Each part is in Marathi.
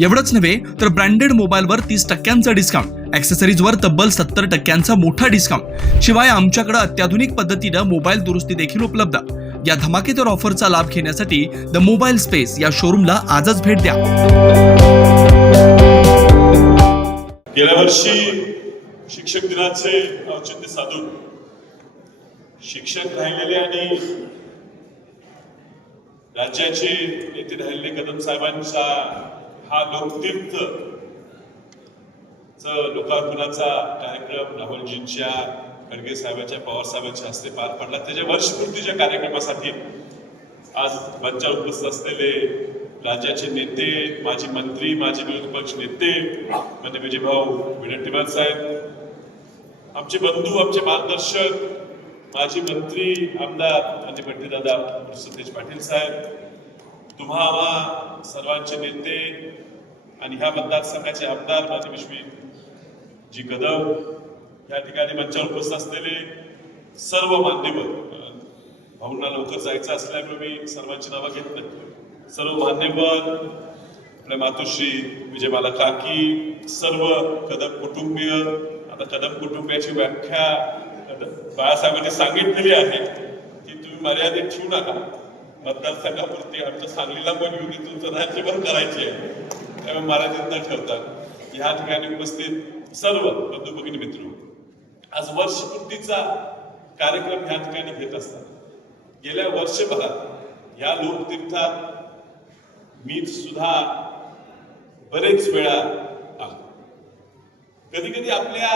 एवढंच नव्हे तर ब्रँडेड मोबाईलवर तीस टक्क्यांचा डिस्काउंट ॲक्सेसरीजवर तब्बल सत्तर टक्क्यांचा मोठा डिस्काउंट शिवाय आमच्याकडे अत्याधुनिक पद्धतीनं मोबाईल दुरुस्ती देखील उपलब्ध. या धमाकेदार ऑफरचा लाभ घेण्यासाठी द मोबाईल स्पेस या शोरूमला आजच भेट द्या. गेल्या वर्षी शिक्षक दिनाचे औचित्य साधून शिक्षक राहिलेले आणि राज्याचे नेते राहिलेले कदम साहेबांच्या हा लोकतीर्थ च लोकार्पणाचा कार्यक्रम राहुलजींच्या खडगे साहेबांच्या पवार साहेबांच्या हस्ते पार पडला. त्याच्या वर्षपूर्तीच्या कार्यक्रमासाठी आज मंचावर उपस्थित असलेले राज्याचे नेते माजी मंत्री माजी विरोधी पक्ष नेते म्हणजे विजयभाऊ विनंतीवार साहेब आमचे बंधू आमचे मार्गदर्शक माजी मंत्री आमदार म्हणजे पंडितदादा सतेज पाटील साहेब तुम्हाला सर्वांचे नेते आणि ह्या मतदारसंघाचे आमदार माजी विश्वित जी कदम या ठिकाणी मंचावर उपस्थित असलेले सर्व मान्यवर भाऊंना लवकर जायचं असल्यामुळे मी सर्वांची नावं घेत नाही. सर्व मान्यवर आपल्या मातोश्री विजयमाला काकी सर्व कदम कुटुंबीय आता कदम कुटुंबियाची व्याख्या बाळासाहेबांनी सांगितलेली आहे की तुम्ही मर्यादित ठेवू नका. मतदारसंघापुरती आमच्या सांगलीला पण येऊन तुमचं राज्यभर करायची आहे. त्यामुळे मर्यादित न ठेवता या ठिकाणी उपस्थित सर्व बंधू भगिनी मित्र. आज वर्षपूर्तीचा कार्यक्रम ह्या ठिकाणी घेत असतात. गेल्या वर्षभरात या लोकतीर्थात मी सुद्धा बरेच वेळा आलो. कधी कधी आपल्या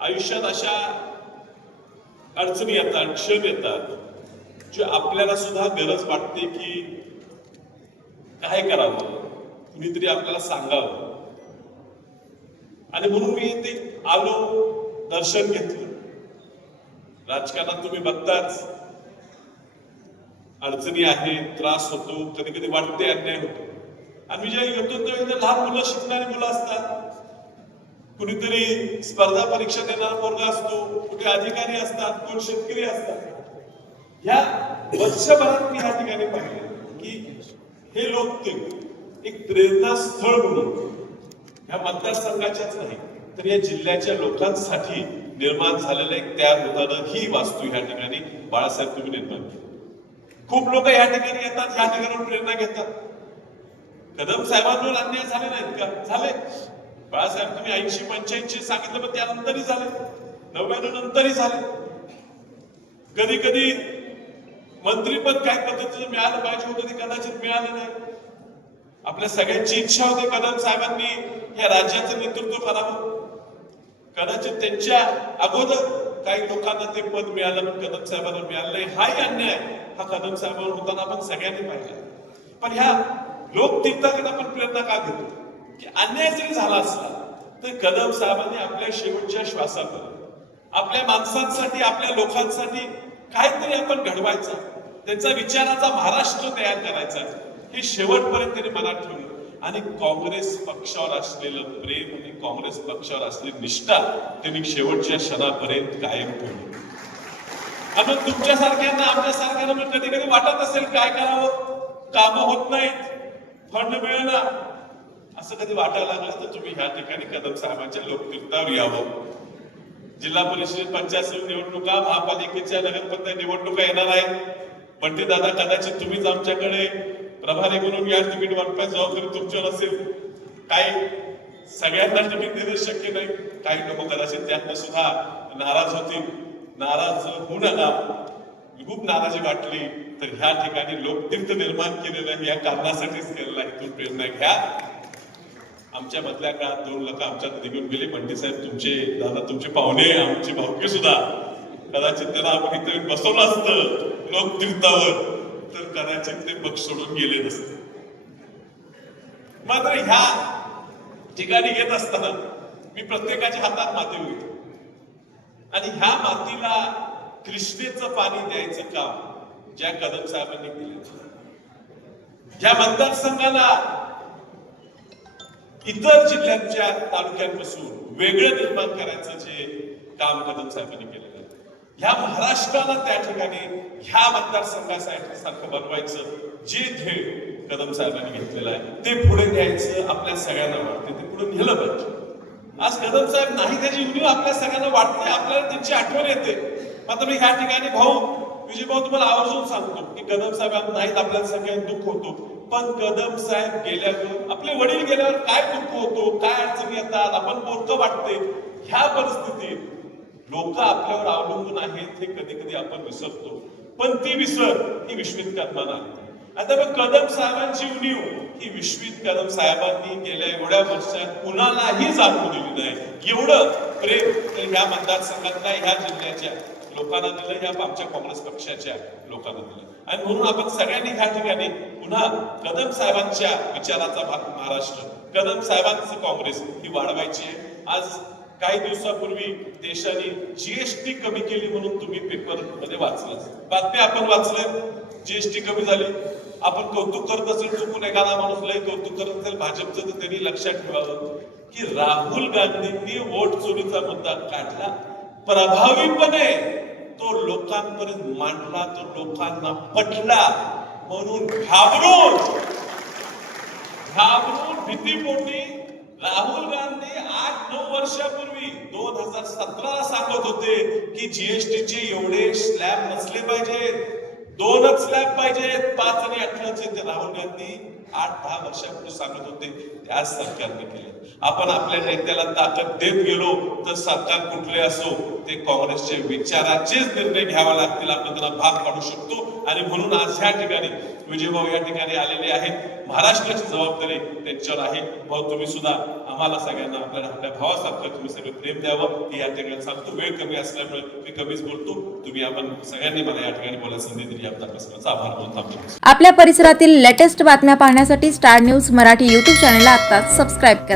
आयुष्यात अशा अडचणी येतात क्षण येतात. जे आपल्याला सुद्धा गरज वाटते की काय करावं कुणीतरी आपल्याला सांगावं. आणि म्हणून मी ते आलो दर्शन घेतलं. राजकारणात तुम्ही बघताच अडचणी आहेत त्रास होतो कधी कधी वाटते अन्याय होतो. आणि मी जेव्हा येतो तेव्हा लहान मुलं शिकणारी मुलं असतात. कुणीतरी स्पर्धा परीक्षा देणारा पोरगा असतो कुठे अधिकारी असतात कोण शेतकरी असतात. ह्या वर्षभरात मी या ठिकाणी पाहिलं की हे लोक ते एक प्रेरणा स्थळ म्हणून ह्या मतदारसंघाच्याच नाही तर या जिल्ह्याच्या लोकांसाठी निर्माण झालेलं एक त्या होताना ही वास्तू ह्या ठिकाणी बाळासाहेब तुम्ही निर्माण केली. खूप लोक या ठिकाणी येतात या ठिकाणी प्रेरणा घेतात. कदम साहेबांवर अन्याय झाले नाहीत का? झाले. बाळासाहेब तुम्ही ऐंशी पंच्याऐंशी सांगितलं पण त्यानंतरही झाले. नव्याण्णव नंतरही झाले. कधी कधी मंत्रीपद काय पद्धतीचं मिळालं पाहिजे होतं ते कदाचित मिळालं नाही. आपल्या सगळ्यांची इच्छा होती कदम साहेबांनी या राज्याचं नेतृत्व करावं. कदाचित त्यांच्या अगोदर काही लोकांना ते पद मिळालं पण कदम साहेबांना मिळालं नाही. हाही अन्याय हा कदम साहेबांवर होताना आपण सगळ्यांनी पाहिला. पण ह्या लोकतीर्थाकडे आपण प्रेरणा का घेतो? की अन्याय जरी झाला असला तर कदम साहेबांनी आपल्या शेवटच्या श्वासापर्यंत आपल्या माणसांसाठी आपल्या लोकांसाठी काहीतरी आपण घडवायचं. त्यांचा विचाराचा महाराष्ट्र तयार करायचा. हे शेवटपर्यंत त्यांनी मनात ठेवलं. आणि काँग्रेस पक्षावर असलेलं प्रेम आणि काँग्रेस पक्षावर असलेली निष्ठा त्यांनी शेवटच्या क्षणापर्यंत कायम ठेवली. आणि मग तुमच्यासारख्यांना आमच्यासारख्यांना मग कधी कधी वाटत असेल काय करावं? काम होत नाहीत. फंड मिळेना. असं कधी वाटायला लागलं तर तुम्ही ह्या ठिकाणी कदम साहेबांच्या लोकतीर्थावर यावं. जिल्हा परिषद पंचायत निवडणुका महापालिकेच्या नगरपंचायत निवडणुका येणार आहेत. पण ते दादा कदाचित तुम्हीच आमच्याकडे प्रभारी म्हणून या तिकीट वाटपाची जबाबदारी तुमच्यावर असेल. काही सगळ्यांना तिकीट देणे शक्य नाही. काही लोक कदाचित त्यातनं सुद्धा नाराज होतील. नाराज होऊ नका. खूप नाराजी वाटली. तर ह्या ठिकाणी लोकतीर्थ निर्माण केलेलं आहे. या कारणासाठीच केलेलं आहे तुम्ही प्रेरणा घ्या. आमच्या मधल्या काळात दोन लोक आमच्यात निघून गेले. पंडित साहेब तुमचे दादा तुमचे पाहुणे आमचे भावके सुद्धा. कदाचित त्याला आपण इथे बसवलं असतं लोकतीर्थावर तर कदाचित ते पक्ष सोडून गेले नसते. मात्र ह्या ठिकाणी घेत असताना मी प्रत्येकाच्या हातात माती होईल आणि ह्या मातीला तृष्णेचं पाणी द्यायचं काम ज्या कदम साहेबांनी केलं या मतदारसंघाला इतर जिल्ह्यांच्या तालुक्यांपासून वेगळं निर्माण करायचं जे काम कदम साहेबांनी केलं. ह्या महाराष्ट्राला त्या ठिकाणी ह्या मतदारसंघासाठी सारखं बनवायचं जे ध्येय कदम साहेबांनी घेतलेलं आहे ते पुढे न्यायचं आपल्या सगळ्यांना वाटते ते पुढे नेलं पाहिजे. आज कदम साहेब नाही त्याची उणीव आपल्या सगळ्यांना वाटते आपल्याला त्यांची आठवण येते. आता मी ह्या ठिकाणी भाऊ विजय भाऊ तुम्हाला आवर्जून सांगतो की कदम साहेब नाहीत आपल्याला सगळ्यांना दुःख होतो. पण कदम साहेब गेल्यावर आपले वडील गेल्यावर काय दुःख होतो काय अडचणी येतात आपण बोरकं वाटते ह्या परिस्थितीत लोक आपल्यावर अवलंबून आहेत हे कधी कधी आपण विसरतो. पण ती विसर ही विश्वित कर्माना आता मग कदम साहेबांची उणीव ही विश्वित कदम साहेबांनी गेल्या एवढ्या वर्षात कुणालाही जाणून दिली नाही. एवढं प्रेम ह्या मतदारसंघातल्या ह्या जिल्ह्याच्या लोकांना दिलं ह्या आमच्या काँग्रेस पक्षाच्या लोकांना दिलं. आणि म्हणून आपण सगळ्यांनी ह्या ठिकाणी पुन्हा कदम साहेबांच्या विचाराचा भाग महाराष्ट्र कदम साहेबांचं काँग्रेस ही वाढवायची आहे. आज काही दिवसापूर्वी देशाने जीएसटी कमी केली म्हणून तुम्ही पेपरमध्ये वाचलं. बातमी आपण वाचलं जीएसटी कमी झाली. आपण कौतुक करत असेल चुकून एखादा माणूस लय कौतुक करत असेल भाजपचं तर त्यांनी लक्षात ठेवावं की राहुल गांधींनी वोट चोरीचा मुद्दा काढला. प्रभावीपणे तो लोकांपर्यंत मांडला तो लोकांना पटला म्हणून घाबरून घाबरून भीतीपोटी राहुल गांधी आठ नऊ वर्षापूर्वी दोन हजार सतरा सांगत होते की जीएसटी चे एवढे स्लॅब नसले पाहिजेत. दोनच स्लॅब पाहिजेत. पाच आणि अठराचे ते राहुल गांधी आठ दहा वर्षापूर्वी सांगत होते. ते सरकारने केले. आपण आपल्या नेत्याला ताकद देत गेलो तर सरकार कुठले असो ते काँग्रेसचे विचाराचेच निर्णय घ्यावा लागतील. आपण त्यांना भाग पाडू शकतो. आणि म्हणून आज ह्या ठिकाणी विजयभाऊ या ठिकाणी आलेले आहेत. महाराष्ट्राची जबाबदारी त्यांच्यावर आहे. भाऊ तुम्ही सुद्धा आम्हाला सगळ्यांना आपल्याला आपल्या भावासारखं तुम्ही सगळं प्रेम द्यावं. ते या ठिकाणी सांगतो वेळ कमी असल्यामुळे मी कमीच बोलतो. तुम्ही आपण सगळ्यांनी मला या ठिकाणी बोलायला संधी दिली. आपल्या आभार मानून थांबतो. आपल्या परिसरातील लेटेस्ट बातम्या पाहण्यासाठी स्टार न्यूज मराठी युट्यूब चॅनलला आता सबस्क्राईब करा.